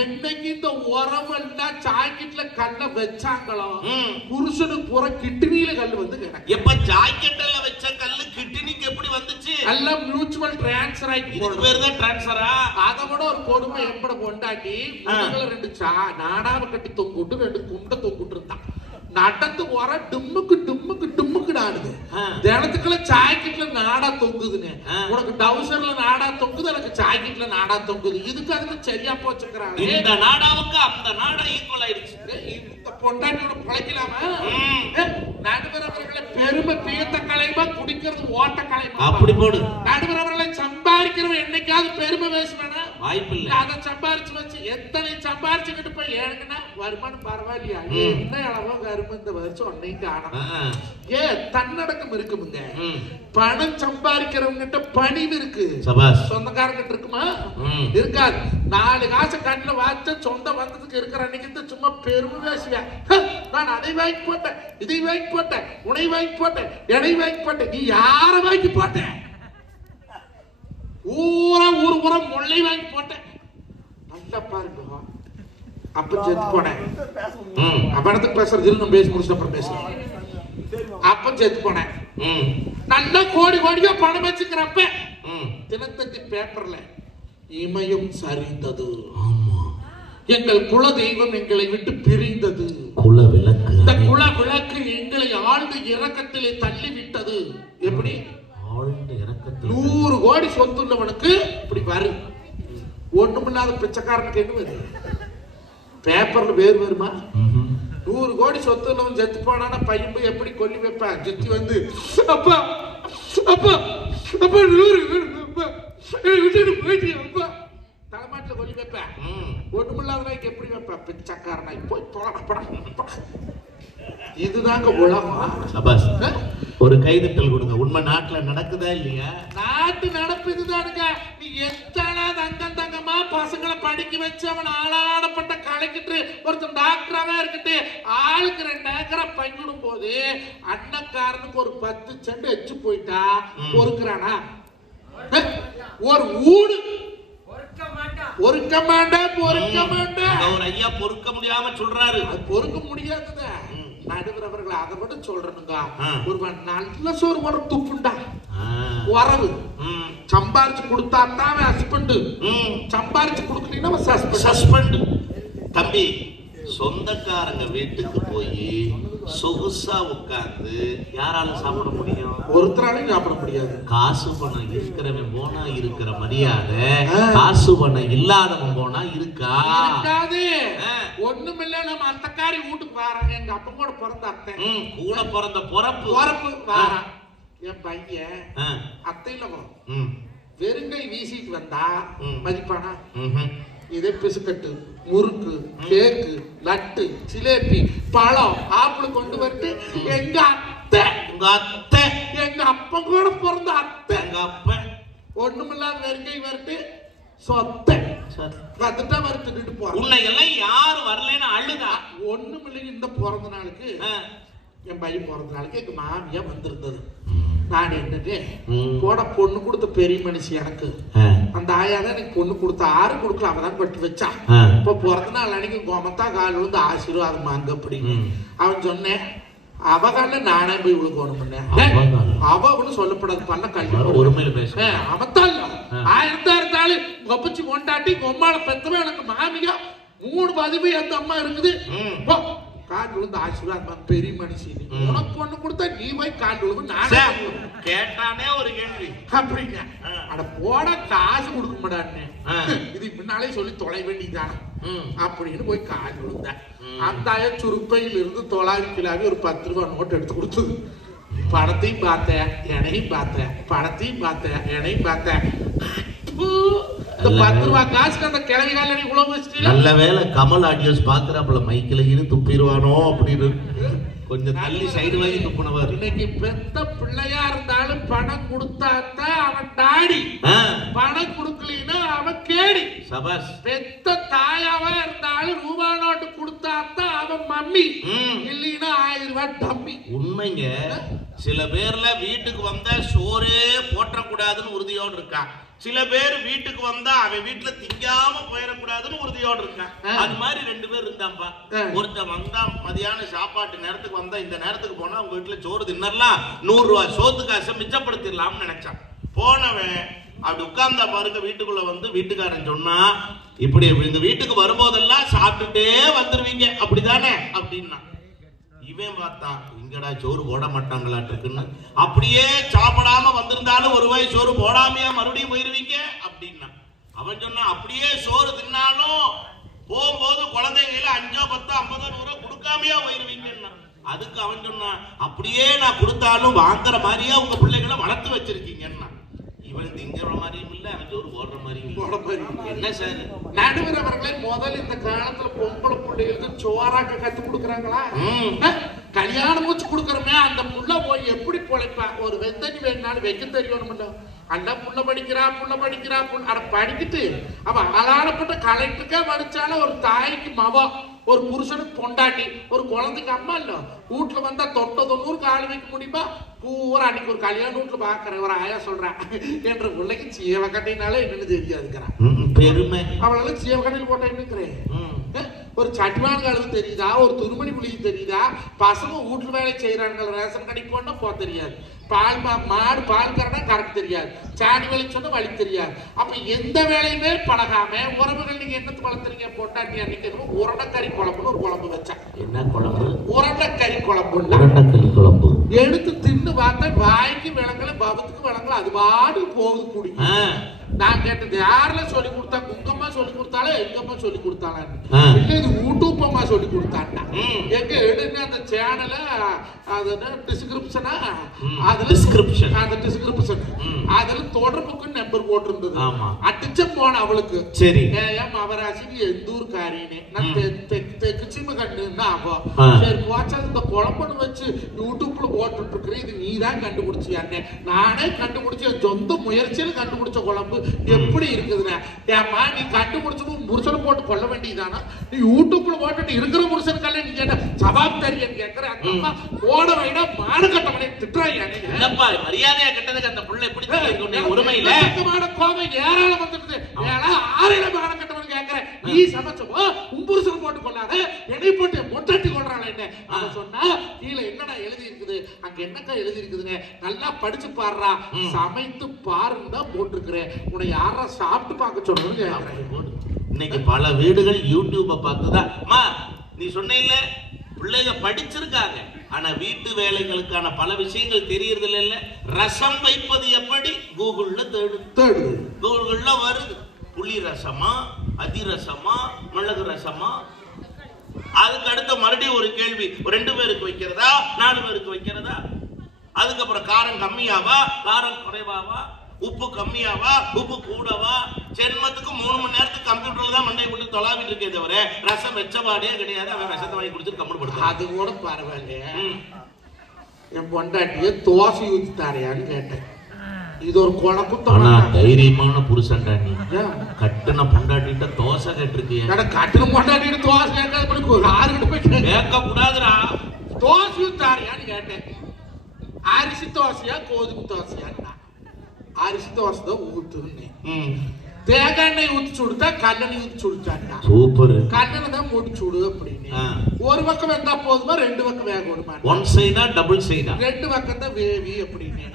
என்னைக்கு இந்த உறவெல்லாம் ஜாக்கெட்ல கல்ல வச்சாங்களோ, புருஷனுக்கு பூரா கிட்னியில கல்லு வந்து கிடக்கு. எப்ப ஜாக்கெட்ல வச்ச கல்லு கிட்னிக்கு எப்படி வந்துச்சு? எல்லாம் மியூச்சுவல் டிரான்ஸ்ஃபர் ஆகி, இதுக்கு பேர் தான் டிரான்ஸ்ஃபரா? அதை விட ஒரு கொடுமை எப்பட கொண்டாட்டி முதுகுல 2 நாடாவை கட்டி தொங்கிட்டு 2 குண்டை தொங்கிட்டு இருந்தான். நடந்து வர டிம்முக்கு டிம்முக்கு டிம்முக்கு ஆடுது. தினத்துக்குள்ள ஜாக்கெட்ல நாடா தொங்குதுங்க. உனக்கு டவுசர்ல நாடா தொங்குது, எனக்கு ஜாக்கெட்ல நாடா தொங்குது. இதுக்கு அதுக்கு சரியா போச்சுக்கிறாங்க. இந்த நாடாவுக்கு அந்த நாடா ஈக்குவல் ஆயிடுச்சு. இந்த பொண்டாட்டியோட பிழைக்கலாமா? நடுவர் அவர்களை பெருமை பீத்த கலைமா, குடிக்கிறது ஓட்ட கலைமா. அப்படி போடு. நடுவர் அவர்களை சம்பாதிக்கிறவன் என்னைக்காவது பெருமை பேசுவானா? வாய்ப்பு இல்ல. அதை சம்பாரிச்சு வச்சு எத்தனை சம்பாரிச்சுக்கிட்டு போய் ஏனுங்கன்னா வருமானம் பரவாயில்லையா? என்ன அளவோ கரும்பு இந்த வருஷம் ஒன்னையும் காணும். தன்னடக்கம் இருக்குமுங்க. பணம் சம்பாதிக்கிறவங்கிட்ட பணிவு இருக்கு. சொந்தக்காரங்கிட்ட இருக்குமா? இருக்காது. 4 காசு கண்ணுல வாச்ச சொந்தம் வந்ததுக்கு இருக்கிற அன்னைக்கு சும்மா பெருமை பேசுவேன். நான் அதை வாங்கி போட்டேன், இதை வாங்கி போட்டேன், உனை வாங்கி போட்டேன், எடை வாங்கி போட்டேன். நீ யார வாங்கி போட்டேன்? ஊரா முல்லை வாங்கி போட்டேன். நல்லா பாருங்க. அப்ப செத்து போனேன். அப்படத்துக்கு பேசுறது நம்ம பேசி முடிச்சு அப்புறம் பேசலாம். அப்ப செத்து போனேன். நல்லா கோடி கோடியா பணம் வச்சுக்கிறப்ப தினத்தந்தி பேப்பர்ல இமயம் சரிந்தது. எங்கள் குல தெய்வம் எங்களை விட்டு பிரிந்தது. குல விளக்கு, இந்த குல விளக்கு எங்களை ஆழ்ந்த இரக்கத்திலே தள்ளி விட்டது. எப்படி? 100 கோடி சொத்து உள்ளவனுக்கு இப்படி வரும். ஒண்ணுமில்லாத பிச்சைக்காரனுக்கு என்ன வருது? பேப்பர்ல வேறு வருமா? 100 கோடி சொத்து உள்ளவன் செத்து போனானா பையன் போய் எப்படி கொல்லி வைப்பான்? சுத்தி வந்து அப்பா அப்பா அப்பா 100 விட்டுட்டு போயிட்டு அப்பா தலைமாட்டில கொல்லி வைப்பேன். ஒண்ணுமில்லாதவனுக்கு எப்படி வைப்பேன்? பிச்சைக்காரனாய் போய் தொலைப்படா. இதுதாங்க உலகம். ஒரு கைதட்டல் கொடுங்க. உண்மை நாட்டுல நடக்குதா இல்லையா? நாட்டு நடப்பு இதுதானுங்க. நீ எத்தனை தங்கமா பசங்களை படிக்க வச்சு அவன் ஆளாடப்பட்ட கலைக்கிட்டு ஒருத்தன் டாக்டராவே இருக்கட்டு ஆளுக்கு 2 ஏக்கரை பங்கிடும் போது அண்ணக்காரனுக்கு ஒரு 10 சென்ட் வச்சு போயிட்டா பொறுக்கிறானா? ஒரு ஊடு பொறுக்க மாட்டேன். ஒரு ஐயா பொறுக்க முடியாம சொல்றாரு. அது பொறுக்க முடியாதுங்க. நடுவரவர்களை அதை மட்டும் சொல்றனுங்க. ஒரு நல்ல சோறு வர துப்புண்டா உறவு சம்பாரிச்சு கொடுத்தாத்தான் ஹஸ்பண்ட், சம்பாரிச்சு கொடுக்கலீங்கன்னா சஸ்பெண்ட். தம்பி, சொந்தக்காரங்க வீட்டுக்கு போய் சொகுசா உட்கார்ந்து யாராலும் சாப்பிட முடியும்? ஒருத்தராலையும் சாப்பிட முடியாது. காசு பணம் இருக்கிறவன் போனா இருக்கிற மரியாதை காசு பணம் இல்லாதவன் போனா இருக்காது. ஒண்ணுமில்ல. நம்ம அத்தக்காரி வீட்டுக்கு வராங்க. எங்க அப்பா கூட பிறந்த அத்தை, கூட பிறந்த பொறப்பு வாரா. என் பையன் அத்தையில வெறுங்கை வீசிட்டு வந்தா மதிப்பானா? இதே பிசுக்கட்டு, முறுக்கு, கேக்கு, லட்டு, ஜிலேபி, பழம், ஆப்பிள் கொண்டு வந்து எங்க அத்தை எங்க அப்பா கூட பிறந்த அத்தை எங்க அப்பா ஒண்ணுமில்லாத வெறுங்கை வரட்டு சொத்தை வந்துட்டா வருத்துட்டு போற. உன்னை எல்லாம் யாரும் வரலன்னு அழுதா? ஒண்ணுமில்லைங்க. இந்த பிறந்த நாளுக்கு என் பையன் பிறந்த நாளுக்கு எங்க மாமியா வந்திருந்தது. நான் என்னட்டு போட பொண்ணு கொடுத்த பெரிய மனுஷி எனக்கு. அந்த ஆயா தான் எனக்கு பொண்ணு கொடுத்த 6 கொடுக்கல, அவதான் கட்டி வச்சா. இப்ப பிறந்த நாள் அன்னைக்கு கோமத்தா கால் விழுந்து ஆசீர்வாதம் வாங்க அப்படின்னு அவன் சொன்னேன். அவ கால நானே போய் விழுக்கணும். அவ ஒண்ணு சொல்லப்படாது. பண்ண கல்வி அவத்தான் 1000 இருந்தாலும் கொப்பச்சி கொண்டாட்டி கொம்மால பெத்தவன் எனக்கு மாமியா 3 பதிவு அந்த அம்மா இருக்குது. கால் விழுந்து ஆசீர்வாதம் பெரிய மனுஷி. உனக்கு பொண்ணு கொடுத்தா நீ போய் கால் விழுந்து நானே கேட்டானே ஒரு கேள்வி அப்படிங்க. அட போட காசு கொடுக்க மாட்டான்னு இது முன்னாலே சொல்லி தொலை வேண்டியதான அப்படின்னு போய் கால் விழுந்தேன். அந்த சுருப்பையில் இருந்து 900 கிலோவே ஒரு 10 ரூபாய் நோட்டு எடுத்து கொடுத்தது. படத்தையும் பார்த்தேன், எனையும் பார்த்தேன், படத்தையும் பார்த்தேன், எனையும் பார்த்தேன். இந்த 10 ரூபாய் காசுக்கு அந்த கிழவி கால இவ்வளவு வச்சுட்டு நல்ல வேலை கமல் ஆடியோஸ் பாக்குறாப்புல மைக்கில இரு துப்பிடுவானோ அப்படின்னு கொஞ்சம் தள்ளி சைடு வாங்கி துப்புனவர். இன்னைக்கு பெத்த பிள்ளையா இருந்தாலும் பணம் கொடுத்தாத்தான் அவன் டாடி, பணம் கொடுக்கலன்னா அவன் கேடி. சபாஷ். பெத்த தாயாவா இருந்தாலும் ரூபா நோட்டு கொடுத்தாத்தான் அவன் மம்மி, இல்லைன்னா 1000 ரூபாய் டம்மி. உண்மைங்க. சில பேர்ல வீட்டுக்கு வந்தா சோறே போட்டக்கூடாதுன்னு உறுதியோடு இருக்கான். சில பேர் வீட்டுக்கு வந்தா அவன் வீட்டுல திங்காம போயிடக்கூடாதுன்னு உறுதியோடு இருக்கான். அது மாதிரி 2 பேர் இருந்தாப்பா. ஒருத்தன் வந்தா மதியான சாப்பாட்டு நேரத்துக்கு வந்தா இந்த நேரத்துக்கு போனா உங்க வீட்டுல சோறு தின்னலாம், 100 ரூபாய் சோத்து காசை மிச்சப்படுத்திடலாம்னு நினைச்சான். போனவன் அப்படி உட்கார்ந்தா பாருங்க, வீட்டுக்குள்ள வந்து வீட்டுக்காரன் சொன்னா, இப்படி இந்த வீட்டுக்கு வரும்போதெல்லாம் சாப்பிட்டுட்டே வந்துருவீங்க அப்படிதானே அப்படின்னா. இவன் பார்த்தான், இங்கடா சோறு போட மாட்டாங்களாட்டுக்குன்னு. அப்படியே சாப்பிடாம வந்திருந்தாலும் 1 ரூபாய் சோறு போடாமையா மறுபடியும் போயிருவீங்க அப்படின்னா. அவன் சொன்னா, அப்படியே சோறு தின்னாலும் போகும்போது குழந்தைங்கள 5 10 50 100 கொடுக்காமையா போயிருவீங்கன்னா. அதுக்கு அவன் சொன்னா, அப்படியே நான் கொடுத்தாலும் வாங்குற மாதிரியா உங்க பிள்ளைகளை வளர்த்து வச்சிருக்கீங்கன்னா. இவன் திங்கிற மாதிரியும் இல்ல, அவன் ஜோறு போடுற மாதிரியும் என்ன சார்? நடுவர் அவர்களை முதல் இந்த காலத்துல பொம்பளை பிள்ளைகளுக்கு சோறாக்க கத்து கொடுக்குறாங்களா? கல்யாணம் வச்சு கொடுக்குறோமே அந்த புள்ள போய் எப்படி பொழைப்பா? ஒரு வெந்தனி வேணுனாலும் வைக்க தெரியணும்ல. அந்த புள்ள படிக்கிறா அட படிக்கிட்டு அவ அழகானப்பட்ட கலெக்டருக்கே படிச்சாலும் ஒரு தாய்க்கு மவ, ஒரு புருஷனுக்கு பொண்டாட்டி, ஒரு குழந்தைக்கு அம்மா இல்ல. வீட்டுல வந்தா தொட்ட 90 கால் வைக்க முடியுமா? பூரா அன்னைக்கு ஒரு கல்யாண வீட்டுல பாக்குறேன், ஒரு ஆயா சொல்றேன் என்ற பிள்ளைக்கு சீவக்கட்டைனாலே என்னன்னு தெரியாதுங்கிறான். பெருமை அவளால சீவக்கட்டையில் போட்டா என்னங்கிறேன். ஒரு சட்டிமான கழுவு தெரியுதா? ஒரு துருமணி புளிக்கு தெரியுதா? பசங்க வீட்டுல வேலை செய்யறாங்க, ரேஷன் கடைக்கு போனா போக தெரியாது. மாடு பால் கறனா கரெக்ட் தெரியாது. சாணி வேலை சொன்னா வழி தெரியாது. அப்ப எந்த வேலையுமே பழகாம உறவுகள் நீங்க என்னத்து வளர்த்துறீங்க? போட்டாட்டி அன்னைக்கு உருண்டைக்கறி குழம்புன்னு ஒரு குழம்பு வச்சேன். என்ன குழம்பு? உருண்டைக்கறி குழம்பு. குழம்பு எடுத்து தின்னு பார்த்தா வாய்க்கு விளங்கல, பவத்துக்கு விளங்கல, அது பாடு போகுது குடி. நான் கேட்டது யாருல சொல்லி கொடுத்தா? குங்கம்மா சொல்லி கொடுத்தாலே, எங்கம்மா சொல்லி கொடுத்தாளான்னு. இல்ல இது யூடியூப்பம்மா சொல்லி கொடுத்தாண்டா. எங்க எடுன்னு அந்த சேனல அது டிஸ்கிரிப்ஷனா, அதுல டிஸ்கிரிப்ஷன், அந்த டிஸ்கிரிப்ஷன் அதுல தொடர்புக்கு நம்பர் போட்டிருந்தது. அடிச்ச போன அவளுக்கு சரி ஏன் அவராசிக்கு எந்த ஊர் காரினே நான் தெக்குச்சிம கண்டுன்னா அவ சரி போச்சா இந்த குழம்புன்னு வச்சு யூடியூப்ல போட்டுட்டு இருக்கிறேன், இது நீ தான் கண்டுபிடிச்சியானே. நானே கண்டுபிடிச்ச சொந்த முயற்சியில கண்டுபிடிச்ச குழம்பு எப்படி இருக்குதுன்னா, ஏமா நீ கண்டுபிடிச்சதும் புருஷனை போட்டு கொள்ள வேண்டியதானா? நீ யூடியூப்ல போட்டுட்டு இருக்கிற புருஷனுக்கல்ல நீ கேட்ட சவாப் தெரியும் கேட்கிறேன். அந்த அம்மா போட வைடா மான கட்டமனை திட்டுறாங்க. மரியாதையா கட்டதுக்கு அந்த புள்ளை எப்படி உரிமை இல்ல? கோபம் ஏராளம் வந்துடுது. ஏன்னா ஆறில மான கட்டமன் கேட்கிறேன். நீ சமைச்சப்போ உன் புருஷனை போட்டு கொள்ளாத, என்னை போட்டு மொட்டாட்டி கொள்றாள் என்ன? அவன் சொன்னா கீழே என்னடா எழுதி இருக்குது, அங்க என்னக்கா எழுதி இருக்குதுன்னு நல்லா படிச்சு பாடுறா, சமைத்து பாருன்னு தான் போட்டிருக்கிறேன். உன்னை யாரா சாப்பிட்டு பார்க்க சொல்றது கேட்கிறேன். இன்னைக்கு பல வீடுகள் யூடியூப பார்த்துதான். நீ சொன்ன இல்ல பிள்ளைங்க படிச்சிருக்காங்க, ஆனா வீட்டு வேலைகளுக்கான பல விஷயங்கள் தெரியறது இல்ல. ரசம் வைப்பது எப்படி? கூகுள்ல தேடு, கூகுள்ல வருது. புளி ரசமா, அதிரசமா, மிளகு ரசமா? அதுக்கு அடுத்த மறுபடியும் ஒரு கேள்வி, 2 பேருக்கு வைக்கிறதா 4 பேருக்கு வைக்கிறதா? அதுக்கப்புறம் காரம் கம்மியாவா, காரம் குறைவாவா, உப்பு கம்மியாவா, உப்பு கூடவா? ஜென்மத்துக்கு 3 மணி நேரத்துக்கு கம்ப்யூட்டர்ல தான் மண்டை போட்டு தொலாவிட்டு இருக்கே தவிர ரசம் வெச்சவாடே கிடையாது. அவன் ரசத்தை வாங்கி குடிச்சிட்டு கம்முன்னு படுத்தான். அது கூட பரவாயில்ல. என் பொண்டாட்டிய தோசை ஊத்திட்டாரியான்னு கேட்டேன். இது ஒரு குழப்பம். தைரியமான புருஷன்டா நீ. கட்டுன பொண்டாட்டிட்ட தோசை கேட்டிருக்கிய? கட்டுன பொண்டாட்டிட்ட தோசை கேட்காது, யாருக்கிட்ட போய் கேட்க கூடாதுடா. தோசை ஊத்தாரியான்னு கேட்டேன். அரிசி தோசையா கோதுமை தோசையா? அரிசி தோசை தான் ஊத்துன்னு. தேங்காய் எண்ணெய் ஊத்தி சுடுத்தா கல்லெண்ணெய் ஊத்தி சுடுத்தாண்டா. சூப்பர். கல்லெண்ணெய் தான் மூடி சுடு அப்படின்னு. ஒரு பக்கம் வெந்தா போதுமா 2 பக்கம் வேக விடுமா? ஒன் சைடா டபுள் சைடா? 2 பக்கம் தான் வேவி அப்படின்னு.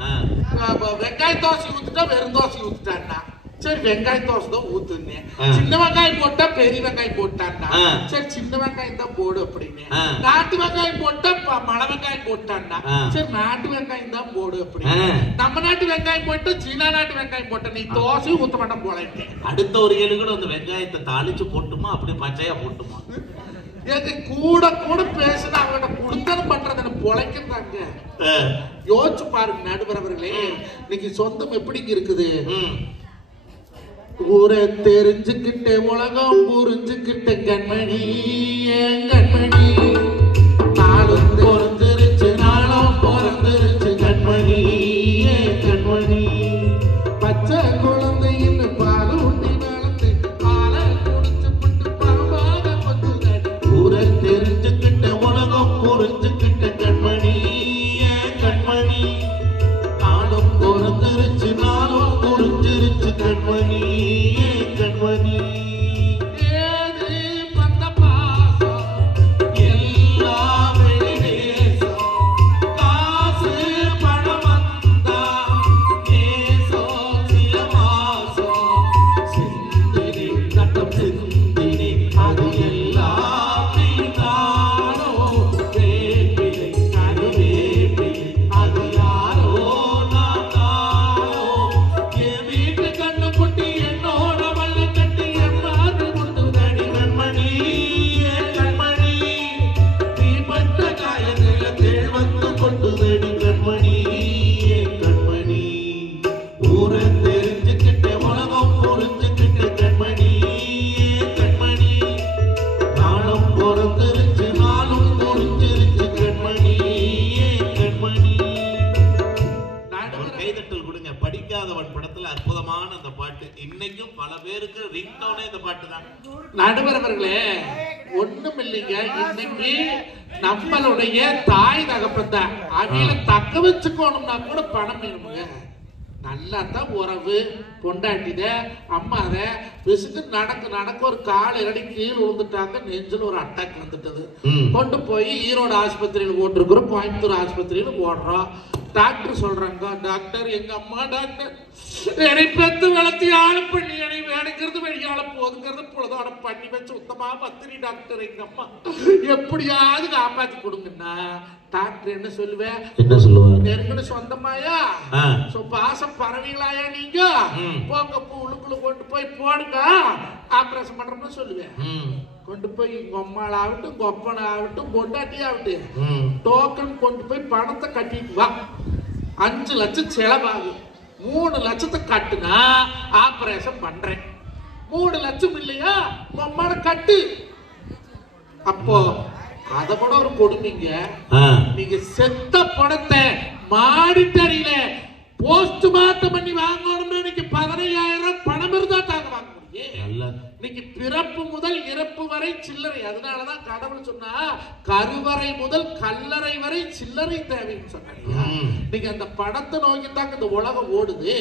வெங்காய தோசை ஊத்துட்டா வெறும் தோசை ஊத்துட்டாண்டா. சரி வெங்காய தோசை தான் ஊத்துன்னு. சின்ன வெங்காயம் போட்டா பெரிய வெங்காயம் போட்டாண்டா. சரி சின்ன வெங்காயம் தான் போடு அப்படின்னு. நாட்டு வெங்காயம் போட்டா மழை வெங்காயம் போட்டாண்டா. சரி நாட்டு வெங்காயம் தான் போடு அப்படின்னு. நம்ம நாட்டு வெங்காயம் போட்டு சீனா நாட்டு வெங்காயம் போட்ட நீ தோசையும் ஊத்த மாட்டோம் போல. அடுத்த ஒரு கேள்வி கூட அந்த வெங்காயத்தை தாளிச்சு போட்டுமா அப்படியே பச்சையா போட்டுமா? கூட கூட பேசுனா அவங்ககிட்ட குடுத்தனம் பண்றது பொழைக்கிறாங்க. யோசிச்சு பாருங்க நடுவர் அவர்களே, இன்னைக்கு சொந்தம் எப்படி இருக்குது? ஊரை தெரிஞ்சுக்கிட்ட உலகம் புரிஞ்சுக்கிட்ட கண்மணி, கண்மணி நாளும் பிறந்துருச்சு, நாளும் பிறந்துருச்சு கண்மணி, கண்மணி பச்சை குழந்தைன்னு பால் ஊட்டி வளர்த்து பாலை குடிச்சு புட்டு பாம்பாக கொத்துதடி. ஊரை தெரிஞ்சுக்கிட்ட உலகம் புரிஞ்சுக்கிட்ட கண்மணி, கண்மணி நாளும் பிறந்துருச்சு, நாளும் புரிஞ்சிருச்சு கண்மணி, கண்மணி ஏது பந்த பாசம் எல்லாம் வெளிதேசம், காசு பணம் வந்தா தேசம் சில மாசம், சிந்தினி நட்டம் சிந்தினி அது எல்லாம் நீதானோ, வேப்பிலை கருவேப்பிலை அது யாரோ நான் தானோ, என் வீட்டு கண்ணு குட்டி என்னோட பாட்டு. இன்னைக்கும் பல பேருக்கு ரிங்டோனே இந்த பாட்டு தான். நடுவர் அவர்களே, ஒண்ணும் இல்லைங்க. இன்னைக்கு நம்மளுடைய தாய் தகப்பன் தான் அவையில தக்க வச்சுக்கணும்னா கூட பணம் வேணுமுங்க. நல்லா தான் உறவு பொண்டாட்டித அம்மாத விசுக்கு நடக்க ஒரு கால் இரடி கீழ் விழுந்துட்டாங்க, நெஞ்சில் ஒரு அட்டாக் வந்துட்டது. கொண்டு போய் ஈரோடு ஆஸ்பத்திரியில் ஓட்டிருக்கிறோம், கோயம்புத்தூர் ஆஸ்பத்திரியில் ஓடுறோம். டாக்டர் சொல்றாங்க, டாக்டர் எங்க அம்மா டாக்டர் என்னை பெத்து வளர்த்தி ஆளு பண்ணி என்னை வேலைக்கிறது வெளியால போதுங்கிறது பொழுதோட பண்ணி வச்சு உத்தமா பத்திரி டாக்டர் எங்க அம்மா எப்படியாவது காப்பாத்தி கொடுங்கன்னா டாக்டர் என்ன சொல்லுவேன்? என்ன சொல்லுவாங்க? நெருங்கின சொந்தமாயா பாசம் பரவீங்களாயா நீங்க போங்க உள்ளுக்குள்ள கொண்டு போய் போடுங்க ஆபரேஷன் பண்றோம்னு சொல்லுவேன். கொண்டு போய் கொம்மாள் ஆகட்டும் கொப்பன் ஆகட்டும் பொண்டாட்டி ஆகட்டும் டோக்கன் கொண்டு போய் பணத்தை கட்டிட்டு வா, 5 லட்சம் செலவாகும். 3 லட்சத்தை கட்டுனா ஆபரேஷன் பண்றேன். 3 லட்சம் இல்லையா கொம்மாள கட்டு. அப்போ அத கூட ஒரு கொடுமைங்க. நீங்க செத்த பணத்தை மாடிட்டரியில போஸ்ட்மார்ட்டம் பண்ணி வாங்கணும்னு இன்னைக்கு 15,000 பணம் இருந்தா தாங்க வாங்க முடியும். இன்னைக்கு பிறப்பு முதல் இறப்பு வரை சில்லறை. அதனாலதான் கடவுள் சொன்னா கருவறை முதல் கல்லறை வரை சில்லறை தேவைன்னு சொன்னாங்க. நீங்க அந்த பணத்தை நோக்கி தாங்க இந்த உலகம் ஓடுது.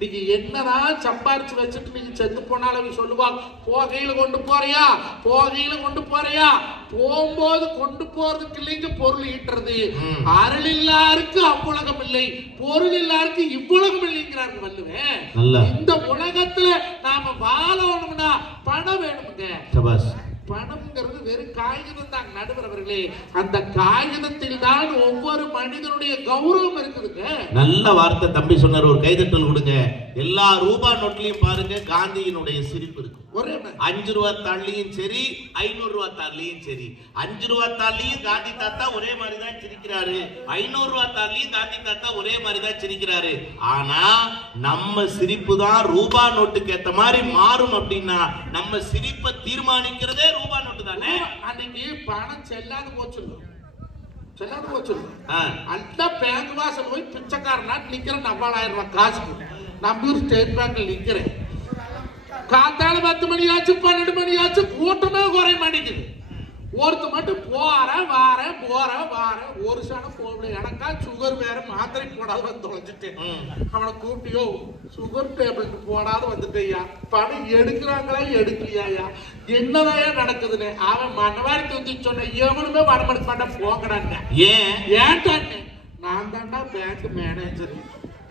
நீங்க என்னதான் சம்பாரிச்சு வச்சுட்டு நீங்க செத்து போனாலும் சொல்லுவாங்க, போகையில கொண்டு போறியா போகையில கொண்டு போறியா, போகும்போது கொண்டு போறதுக்கு இல்லைங்க பொருள் ஈட்டுறது. அருள் இல்லாருக்கு அவ்வுலகம் இல்லை, பொருள் இல்லாருக்கு இவ்வுலகம் இல்லைங்கிறாரு வள்ளுவன். இந்த உலகத்துல நாம வாழணும்னா பணம் வேணுமுங்க. பணம்ங்கிறது வெறும் காகிதம் தான் நடுவர் அவர்களே. அந்த காகிதத்தில் தான் ஒவ்வொரு மனிதனுடைய கௌரவம் இருக்குதுங்க. நல்ல வார்த்தை தம்பி சொன்னார், ஒரு கைதட்டல் கொடுங்க. எல்லா ரூபா நோட்லயும் பாருங்க காந்தியினுடைய சிரிப்பு இருக்கு. 5 ரூபா தாள்லையும் சரி 500 ரூபா தாள்லையும் சரி. 5 ரூபா தாள்லையும் காந்தி தாத்தா ஒரே மாதிரி தான் சிரிக்கிறாரு, 500 ரூபா தாள்லையும் காந்தி தாத்தா ஒரே மாதிரி தான் சிரிக்கிறாரு. ஆனா நம்ம சிரிப்பு தான் ரூபா நோட்டுக்கு ஏத்த மாதிரி மாறும். அப்படின்னா நம்ம சிரிப்பை தீர்மானிக்கிறதே ரூபா நோட்டு தானே. அன்னைக்கு பணம் செல்லாது போச்சு அந்த பேங்க் வாசல் போய் பிச்சைக்காரனா நிக்கிறேன். 40,000 ரூபாய் காசுக்கு நம்ம ஸ்டேட் பேங்க்ல நிக்கிறேன். காத்தால 10 மணி ஆச்சு 12 மணி ஆச்சு, கூட்டமே குறைய மாட்டேங்குது. ஒருத்த மட்டும் போற வார ஒரு சனம் போகல. எனக்கா சுகர் வேற மாத்திரை போடாத வந்து தொலைஞ்சிட்டேன். அவனை கூப்பிட்டியோ சுகர் டேப்லெட் போடாத வந்துட்டேயா, பணம் எடுக்கிறாங்களா எடுக்கலையா, என்னதான் நடக்குதுன்னு அவன் மனவாரி வந்து சொன்ன. எவனுமே வரமனுக்கு மாட்டா போங்கடாங்க. ஏன்டான்னு நான் தாண்டா பேங்க் மேனேஜர்,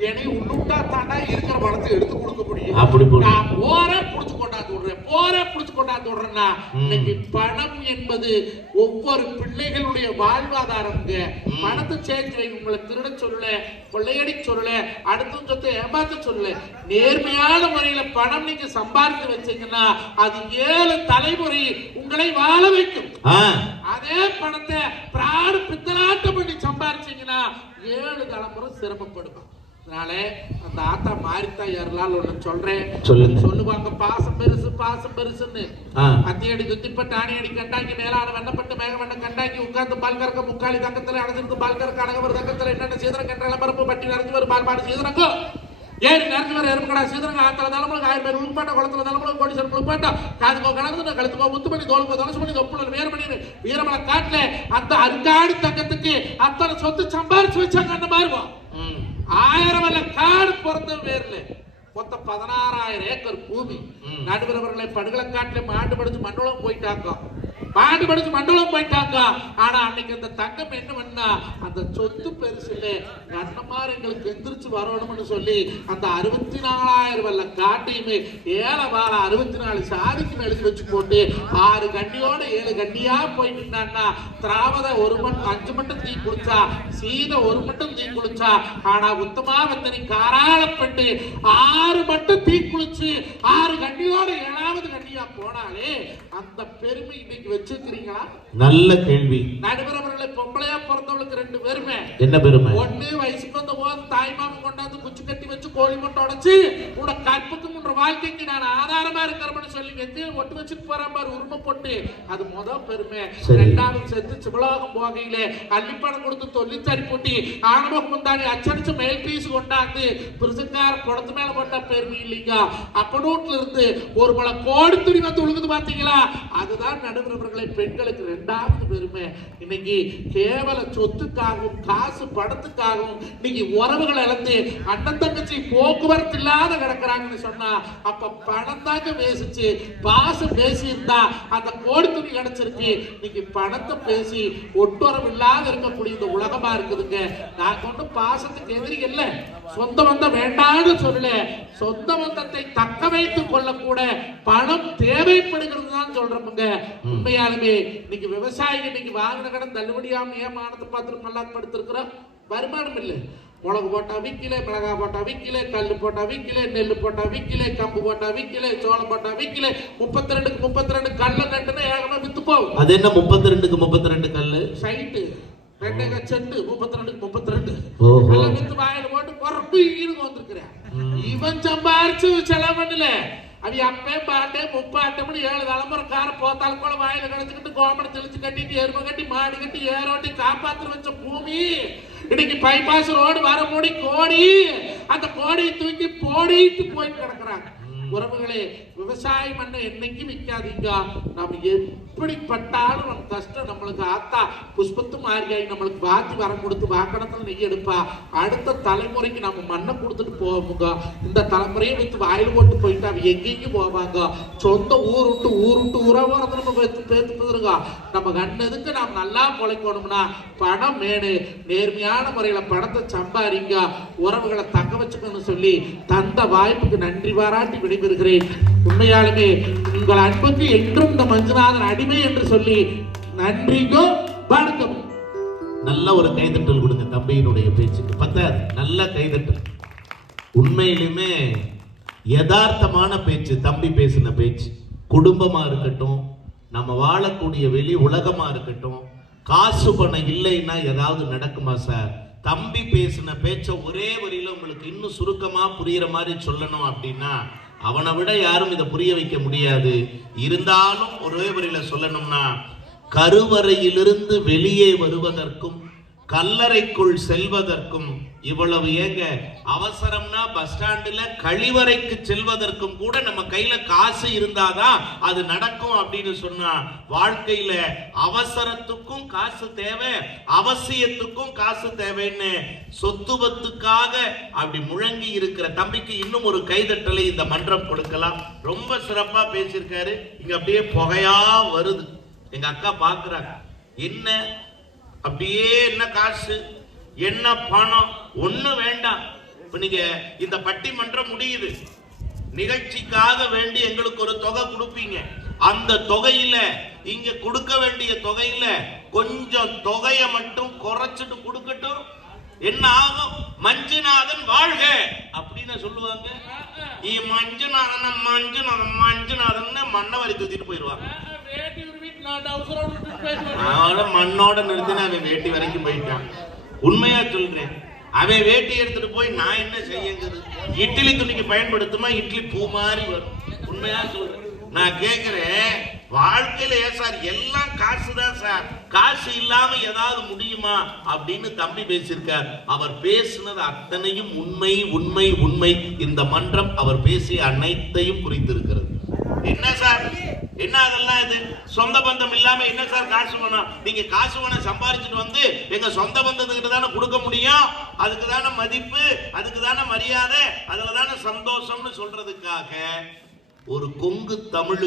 என்னை உள்ளுட்டா தாண்டா இருக்கிற பணத்தை எடுத்து கொடுக்க முடியும். நான் போறேன் புடிச்சு கொண்டாந்து விடுறேன்னா இன்னைக்கு பணம் என்பது ஒவ்வொரு பிள்ளைகளுடைய வாழ்வாதாரம். பணத்தை சேர்த்து உங்களை திருட சொல்லல, கொள்ளையடி சொல்லல, அடுத்த சொத்தை ஏமாத்த சொல்லல. நேர்மையான முறையில பணம் நீங்க சம்பாதித்து வச்சீங்கன்னா அது 7 தலைமுறை உங்களை வாழ வைக்கும். அதே பணத்தை பிராடு பித்தலாட்டம் பண்ணி சம்பாதிச்சீங்கன்னா 7 தலைமுறை சிரமப்படுமா. அதனால அந்த ஆத்தா மாரித்தான் யாரெல்லாம் ஒண்ணு சொல்றேன் சொல்லுவாங்க, பாசம் பெருசுன்னு. அத்தியடி துத்திப்பட்டு ஆணியடி கண்டாங்கி மேலான வெண்ணப்பட்டு மேகவண்ண கண்டாங்கி உட்கார்ந்து பால்கறக்க முக்காலி தங்கத்துல அடைஞ்சிருந்து பால்கறக்க அடகவர் தங்கத்துல என்னென்ன சீதரம் கண்டால பரப்பு பட்டி நிறைஞ்சு வரும் பால்பாடு சீதரங்கோ ஏறி நிறைஞ்சு வர எறும்புக்கடா சீதரங்க ஆத்தல தலைமுறை 1000 பேர் உள்பாட்ட குளத்துல தலைமுறை கோடிசர் உள்பாட்டா காதுக்கோ கலந்து கழுத்துக்கோ முத்து பண்ணி தோலுக்கோ தலசு பண்ணி தொப்புல வேறு பண்ணி வீரமலை காட்டுல அந்த அருங்காடு தங்கத்துக்கு அத்தனை சொத்து சம்பாரிச்சு வச்சாங்க. அந்த மாதிரி 1000 வல்ல காடு பிறந்த பேர்ல மொத்தம் 16,000 ஏக்கர் பூமி. நடுவரவர்களை படுகளக்காட்டுல மாண்டு படிச்சு மண்டலம் போயிட்டாங்க. ஆனா அன்னைக்கு அந்த தங்கம் என்ன பண்ணா, அந்த சொத்து பெருசு இல்ல கண்ணமார் எங்களுக்கு எந்திரிச்சு வரணும்னு சொல்லி அந்த 64,000 வல்ல காட்டையுமே 7 வார 64 சாதிக்கு எழுதி வச்சு போட்டு 6 கண்டியோட 7 கண்டியா போயிட்டு இருந்தாங்கன்னா திராவத 1 மண் 5 மட்டும் தீ குளிச்சா, சீத 1 மட்டும் தீ குளிச்சா. ஆனா உத்தமாவத்தனி காராளப்பட்டு 6 மட்டும் தீ குளிச்சு 6 கண்டியோட 7வது கண்டியா போனாலே அந்த பெருமை இன்னைக்கு வச்சிருக்கிறீங்களா? நல்ல கேள்வி. நடுவரவர்களை பொம்பளையா பிறந்தவளுக்கு 2 பெருமை. என்ன பெருமை? ஒண்ணு வயசுக்கு வந்த போது தாய்மாமன் கொண்டாந்து குச்சி கட்டி வச்சு கோழி முட்டை உடைச்சு உன்னோட கற்புக்கு முன்ற வாழ்க்கைக்கு நான் ஆதாரமா இருக்கிறேன்னு சொல்லி நெத்தியில் ஒட்டு வச்சுட்டு போற மாதிரி உரிமை போட்டு, அது முதல் பெருமை. 2வது செத்து சிவலோகம் போகையிலே அள்ளிப்பணம் கொடுத்து தொல்லித்தறி போட்டி ஆணவ முந்தாடி அச்சடிச்சு மேல் பீஸ் கொண்டாந்து பிரிசுக்கார குடத்து மேல போட்ட பெருமை இல்லைங்க. அப்பனூட்ல இருந்து ஒரு பல கோடி துணி வந்து உழுகுது பாத்தீங்களா, அதுதான் நடுவர்களே பெண்களுக்கு 2வது பெருமை. இன்னைக்கு கேவல சொத்துக்காகவும் காசு படத்துக்காகவும் இன்னைக்கு உறவுகளை இழந்து அண்ணன் தங்கச்சி போக்குவரத்து இல்லாத கிடக்குறாங்கன்னு சொன்னா, அப்ப பணம் தாங்க பேசிச்சு, பாசம் பேசி இருந்தா அந்த கோடி துணி கிடைச்சிருக்கு. இன்னைக்கு பணத்தை பேசி ஒட்டுறவு இல்லாத இருக்கக்கூடிய இந்த உலகமா இருக்குதுங்க. நான் கொண்டு பாசத்துக்கு எதிரி இல்ல, சொந்த பந்தம் வேண்டாம்னு சொல்லல, சொந்த பந்தத்தை தக்க வைத்துக் கொள்ள கூட பணம் தேவைப்படுகிறது தான் சொல்றோமுங்க. உண்மையாலுமே இன்னைக்கு விவசாயிகள் இன்னைக்கு வாங்கின கடன் தள்ளுபடியாம ஏமானத்தை பார்த்துட்டு மல்லாக்கு படுத்திருக்கிறோம். வருமானம் இல்லை. மிளகு போட்டா விக்கல, மிளகா போட்டா விக்கல, கல்லு போட்டா விக்கல, நெல்லு போட்டா விக்கல, கம்பு போட்டா விக்கல, சோளம் போட்டா விக்கல. 32க்கு 32 கல்ல நட்டுனா ஏகமா வித்து போகும். அது என்ன 32க்கு 32 கல்லு? சைட்டு 2 செட்டு 32க்கு 32 எல்லாம் வித்து வாயில போட்டு பொறப்பு வந்திருக்கிறேன். இவன் சம்பாரிச்சு செலவு பண்ணல. அவ அப்பே பாட்டே முப்பாட்டம்னு 7 தலைமுறை கார போத்தால் கூட வாயில கிடைச்சுக்கிட்டு கோமணம் தெளிச்சு கட்டிட்டு எருமை கட்டி மாடு கட்டி ஏரோட்டி காப்பாத்து வச்ச பூமி இன்னைக்கு பைபாஸ் ரோடு வர மூடி கோடி, அந்த கோடியை தூக்கி போடிட்டு போயிட்டு கிடக்குறாங்க. உறவுகளே, விவசாய மண்ணை என்னைக்கு விற்காதீங்க. நம்ம எப்படிப்பட்டாலும் நம்ம கஷ்டம் நம்மளுக்கு ஆத்தா புஷ்பத்து மாறியாகி நம்மளுக்கு வாத்தி வரம் கொடுத்து வாக்கணத்துல நெய் எடுப்பா. அடுத்த தலைமுறைக்கு நம்ம மண்ணை கொடுத்துட்டு போவோங்க. இந்த தலைமுறையை வைத்து வாயில் போட்டு போயிட்டு அவ எங்கேயும் போவாங்க. சொந்த ஊர் விட்டு உறவுறது நம்ம பேத்து போதுருங்க. நம்ம கண்ணதுக்கு நாம் நல்லா பொழைக்கணும்னா பணம் வேணும். நேர்மையான முறையில பணத்தை சம்பாதிங்க, உறவுகளை தக்க வச்சுக்கணும்னு சொல்லி தந்த வாய்ப்புக்கு நன்றி பாராட்டி விடைபெறுகிறேன். உண்மையாலுமே உங்கள் அன்புக்கு என்றும் இந்த மஞ்சுநாதன் அடிமை என்று சொல்லி நன்றிங்கோ வணக்கம். நல்ல ஒரு கைதட்டல் கொடுங்க தம்பியினுடைய பேச்சுக்கு. பத்தாது, நல்ல கைதட்டல். உண்மையிலுமே யதார்த்தமான பேச்சு தம்பி பேசின பேச்சு. குடும்பமா இருக்கட்டும், நம்ம வாழக்கூடிய வெளி உலகமா இருக்கட்டும், காசு பணம் இல்லைன்னா ஏதாவது நடக்குமா சார்? தம்பி பேசின பேச்ச ஒரே வரியில உங்களுக்கு இன்னும் சுருக்கமா புரியுற மாதிரி சொல்லணும் அப்படின்னா அவனை விட யாரும் இதை புரிய வைக்க முடியாது. இருந்தாலும் ஒரே வரியில சொல்லணும்னா, கருவறையிலிருந்து வெளியே வருவதற்கும் கல்லறைக்குள் செல்வதற்கும் இவ்வளவு ஏங்க அவசரம்னா பஸ் ஸ்டாண்டுல கழிவறைக்கு செல்வதற்கும் கூட நம்ம கையில காசு இருந்தாதான் அது நடக்கும் அப்படின்னு சொன்னா, வாழ்க்கையில அவசரத்துக்கும் காசு தேவை, அவசியத்துக்கும் காசு தேவைன்னு சொத்துவத்துக்காக அப்படி முழங்கி இருக்கிற தம்பிக்கு இன்னும் ஒரு கைதட்டலை இந்த மன்றம் கொடுக்கலாம். ரொம்ப சிறப்பா பேசியிருக்காரு. இங்க அப்படியே புகையா வருது. எங்க அக்கா பாக்குறாங்க, என்ன அப்படியே என்ன காசு என்ன பணம் ஒண்ணு வேண்டாம். இப்ப நீங்க இந்த பட்டிமன்றம் முடியுது, நிகழ்ச்சிக்காக வேண்டி எங்களுக்கு ஒரு தொகை கொடுப்பீங்க. அந்த தொகையில இங்க கொடுக்க வேண்டிய தொகையில கொஞ்சம் தொகையை மட்டும் குறைச்சிட்டு கொடுக்கட்டும். என்ன ஆகும்? மஞ்சுநாதன் வாழ்க அப்படின்னு சொல்லுவாங்க. மஞ்சுநாதன் மஞ்சுநாதன் மஞ்சுநாதன் மண்ணவரி தூத்திட்டு போயிடுவாங்க. மண்ணோட நிறுத்தின அவன் வேட்டி வரைக்கும் போயிட்டான். உண்மையா சொல்றேன், அவன் வேட்டி எடுத்துட்டு போய் நான் என்ன செய்யுங்கிறது? இட்லி துணிக்கு பயன்படுத்துமா? இட்லி பூ மாதிரி வரும். உண்மையா சொல்றேன். நான் கேட்கிறேன், வாழ்க்கையில ஏன் சார் எல்லாம் காசுதான் சார், காசு இல்லாம ஏதாவது முடியுமா அப்படின்னு தம்பி பேசியிருக்கார். அவர் பேசினது அத்தனையும் உண்மை உண்மை உண்மை. இந்த மன்றம் அவர் பேசிய அனைத்தையும் குறித்திருக்கிறது. என்ன சார் என்ன அதெல்லாம் இது சொந்த பந்தம் இல்லாம என்ன சார் காசு பணம்? நீங்க காசு பணம் சம்பாதிச்சுட்டு வந்து எங்க சொந்த பந்தத்துக்கிட்ட தானே கொடுக்க முடியும். அதுக்கு தானே மதிப்பு, அதுக்கு தானே மரியாதை, அதுல தானே சந்தோஷம்னு சொல்றதுக்காக ஒரு கொங்கு தமிழ்